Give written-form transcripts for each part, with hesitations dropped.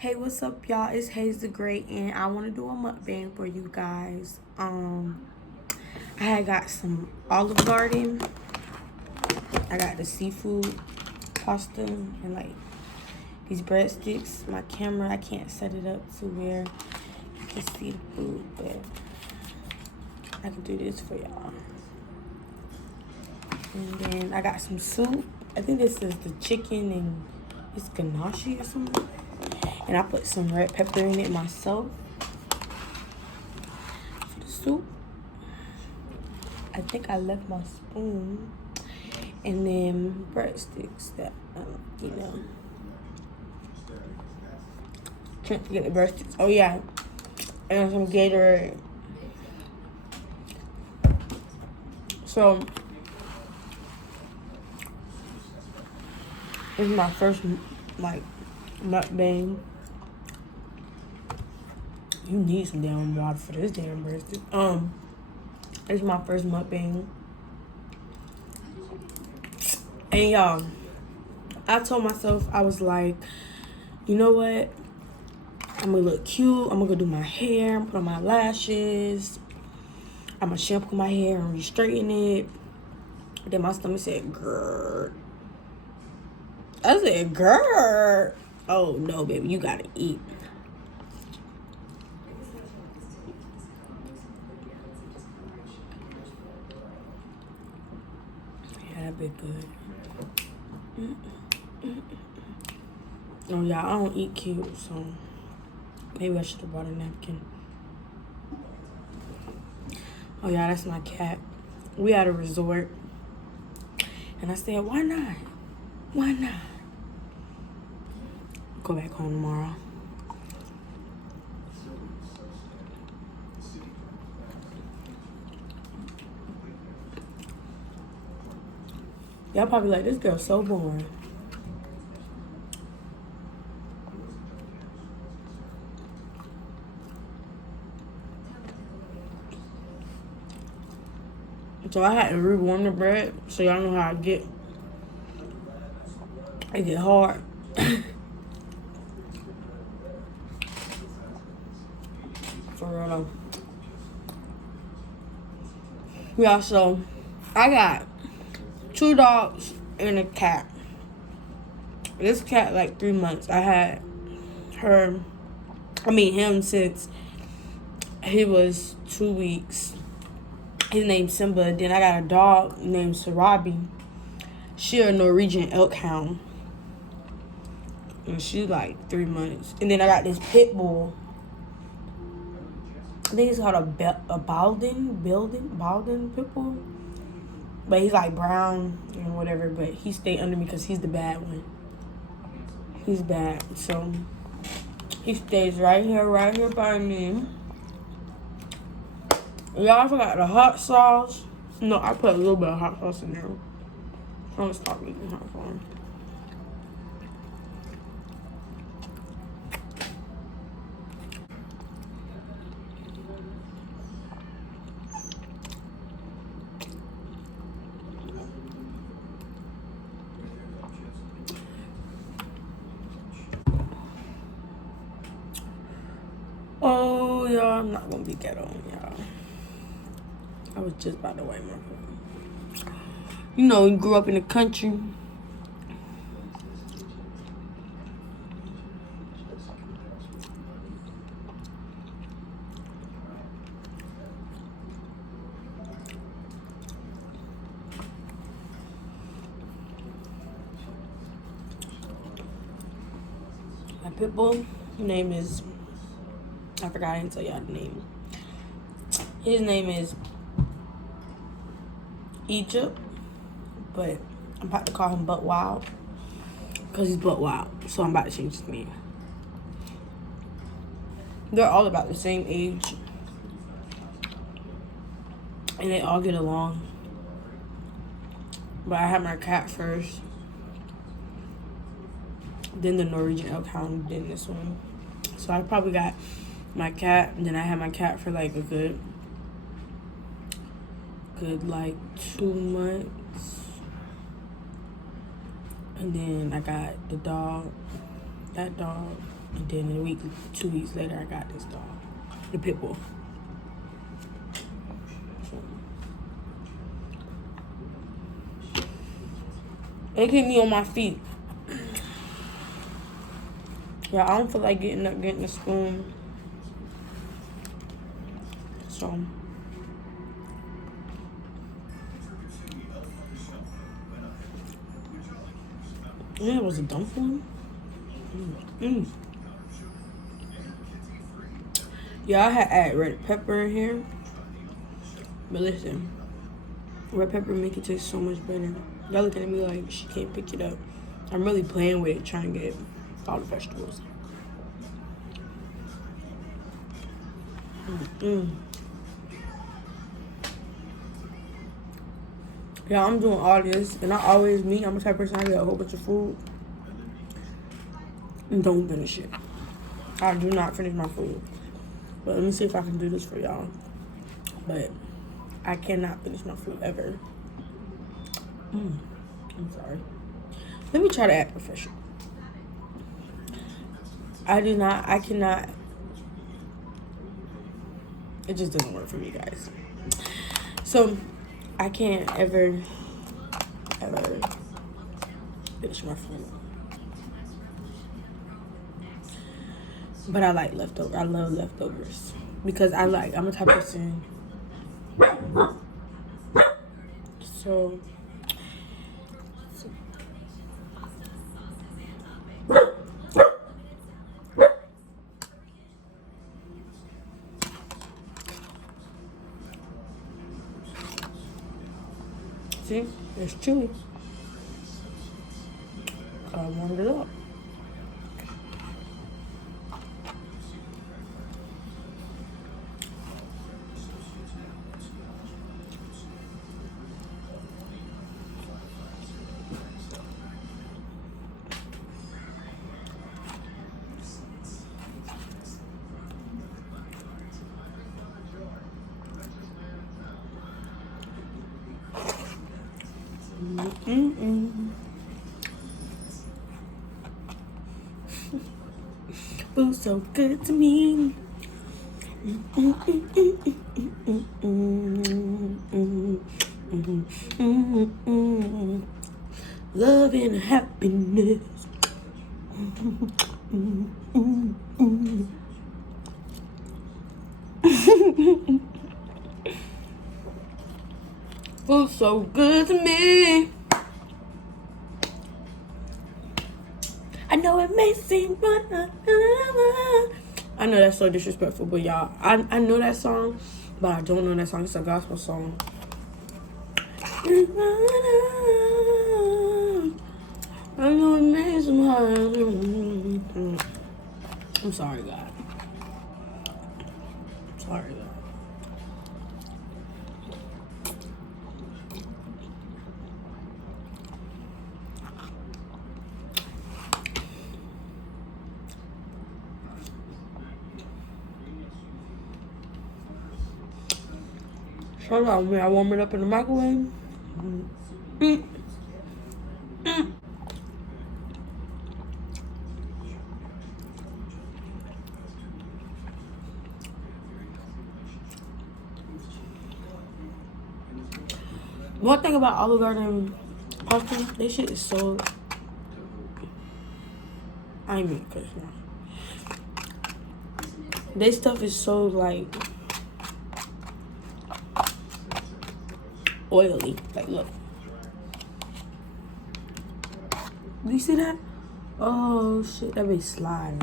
Hey, what's up, y'all? It's Hayes the Great, and I want to do a mukbang for you guys. I had got some Olive Garden. I got the seafood pasta and like these breadsticks. My camera, I can't set it up to where you can see the food, but I can do this for y'all. And then I got some soup. I think this is the chicken and it's ganache or something. And I put some red pepper in it myself for the soup. I think I left my spoon. And then breadsticks that, Can't forget the breadsticks. Oh, yeah. And some Gatorade. So, this is my first, mukbang. You need some damn water for this damn breadstick. This is my first mukbang. And y'all, I told myself, I was like, you know what? I'm gonna look cute. I'm gonna go do my hair, put on my lashes. I'm gonna shampoo my hair and re-straighten it. Then my stomach said, grrr. I said, grrr. Oh, no, baby, you gotta eat. Yeah, that be good. Oh, yeah, I don't eat cute, so maybe I should have brought a napkin. Oh, yeah, that's my cat. We at a resort. And I said, why not? Why not? Go back home tomorrow. Y'all probably like, this girl's so boring. So I had to rewarm the bread, so y'all know how I get. It get hard. For real though. Yeah, so I got 2 dogs and a cat. This cat like 3 months. I had him since he was 2 weeks. His name's Simba. Then I got a dog named Sarabi. She a Norwegian elk hound. And she's like 3 months. And then I got this pit bull. I think it's called a Baldwin pit bull. But he's like brown and whatever. But he stayed under me because he's the bad one. He's bad. So he stays right here by me. Y'all forgot the hot sauce. No, I put a little bit of hot sauce in there. I'm gonna stop eating hot sauce. Oh, y'all, I'm not gonna be ghetto on y'all. I was just about to wipe my phone. You know, you grew up in the country. My pit bull name is, I forgot, I didn't tell y'all the name. His name is Egypt, but I'm about to call him Butt Wild because he's Butt Wild. So I'm about to change his name. They're all about the same age, and they all get along. But I had my cat first, then the Norwegian elk hound, then this one. So I probably got my cat, and then I had my cat for like a good like 2 months. And then I got the dog, that dog. And then a week, 2 weeks later, I got this dog, the pit bull. It keep me on my feet. Yeah, I don't feel like getting a spoon. So yeah, it was a dumpling. Yeah, I had add red pepper in here. But listen, red pepper make it taste so much better. Y'all looking at me like she can't pick it up. I'm really playing with it, trying to get all the vegetables. Yeah, I'm doing all this, and I always I'm the type of person I get a whole bunch of food and don't finish it. I do not finish my food. But let me see if I can do this for y'all. But I cannot finish my food ever. I'm sorry. Let me try to act professional. I cannot. It just doesn't work for me, guys. So I can't ever finish my food. But I like leftovers. I love leftovers. Because I'm a type of person. So see, it's chewy. I warmed it up. Food's so good to me. Love and happiness. Food's so good to me. I know it may seem, but I know that's so disrespectful, but y'all, I know that song, but I don't know that song. It's a gospel song. I know it may seem hard. I'm sorry, God. Sorry, God. Hold on, man. I warm it up in the microwave. One thing about Olive Garden pasta, this shit is so. I ain't mean cuss now. This stuff is so like oily. Like, look. Do you see that? Oh shit, that be sliding.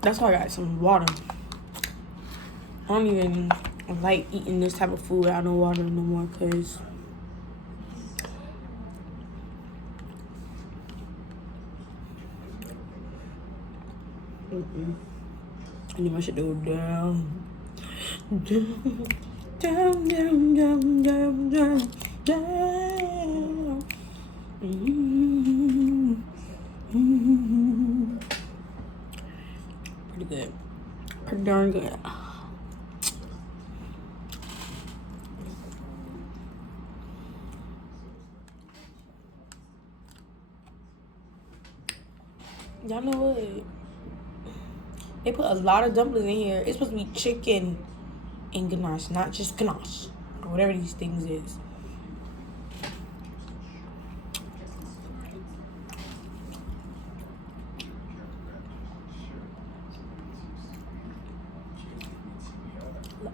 That's why I got some water. I don't even like eating this type of food without no water no more, cause I need my shit to go down. Down, down, down, down, down, down. Pretty good. Pretty darn good. Y'all know what? They put a lot of dumplings in here. It's supposed to be chicken and ganache, not just ganache. Or whatever these things is.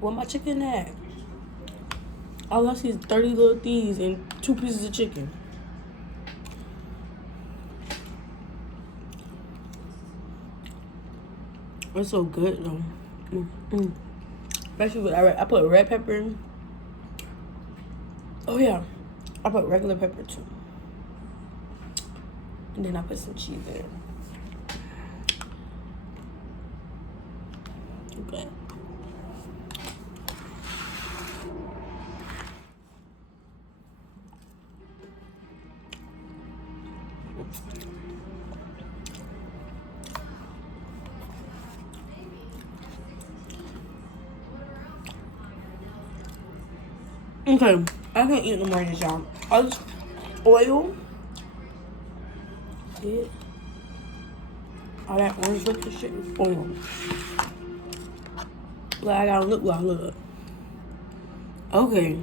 Where my chicken at? All I see is 30 little thieves and 2 pieces of chicken. It's so good though. Especially with I put red pepper in. Oh yeah, I put regular pepper too. And then I put some cheese in. Okay. Okay, I can't eat no more of this, y'all. All this oil. Yeah. All that orange liquor shit is oil. Like, I got a lip gloss, look. Okay.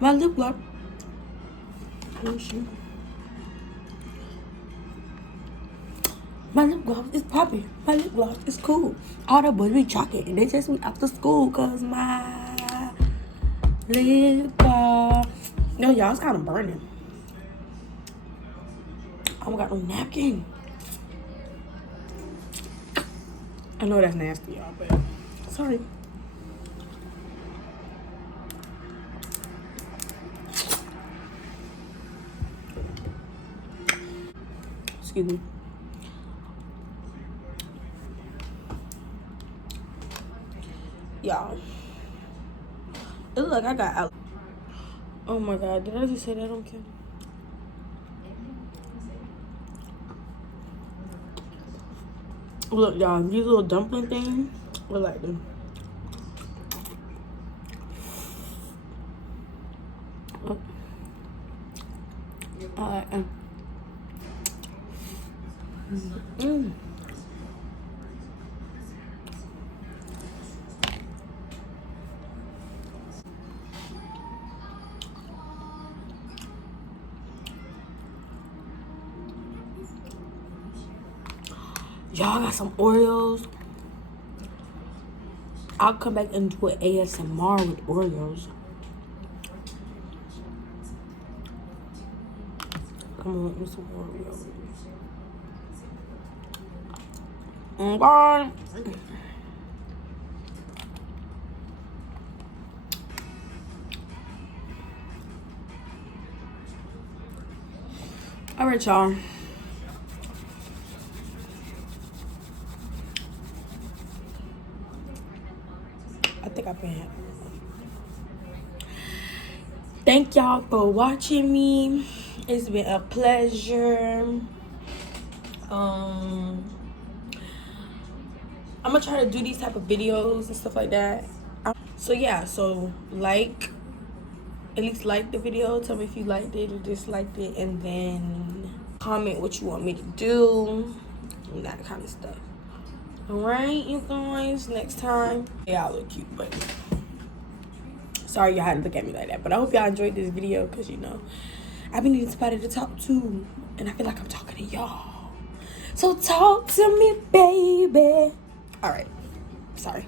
My lip gloss. My lip gloss is popping. My lip gloss is cool. All the boys be chocolate and they chase me after school cause my lip gloss. No, y'all, it's kind of burning. I don't got no napkin. I know that's nasty, y'all, but sorry. Excuse me. Y'all, it look like I got out. Oh my god, did I just say that on camera? Look, y'all, these little dumpling things look like them. Oh. I like them. Y'all got some Oreos. I'll come back and do an ASMR with Oreos. Come on, eat some Oreos. Bye. All right, y'all. I think I've been. Thank y'all for watching me. It's been a pleasure. I'm gonna try to do these type of videos and stuff like that. So yeah, so at least like the video. Tell me if you liked it or disliked it, and then comment what you want me to do and that kind of stuff. All right, you guys. Next time, yeah, I look cute, but sorry y'all had to look at me like that. But I hope y'all enjoyed this video because I've been needing somebody to talk to, and I feel like I'm talking to y'all. So talk to me, baby. All right. Sorry.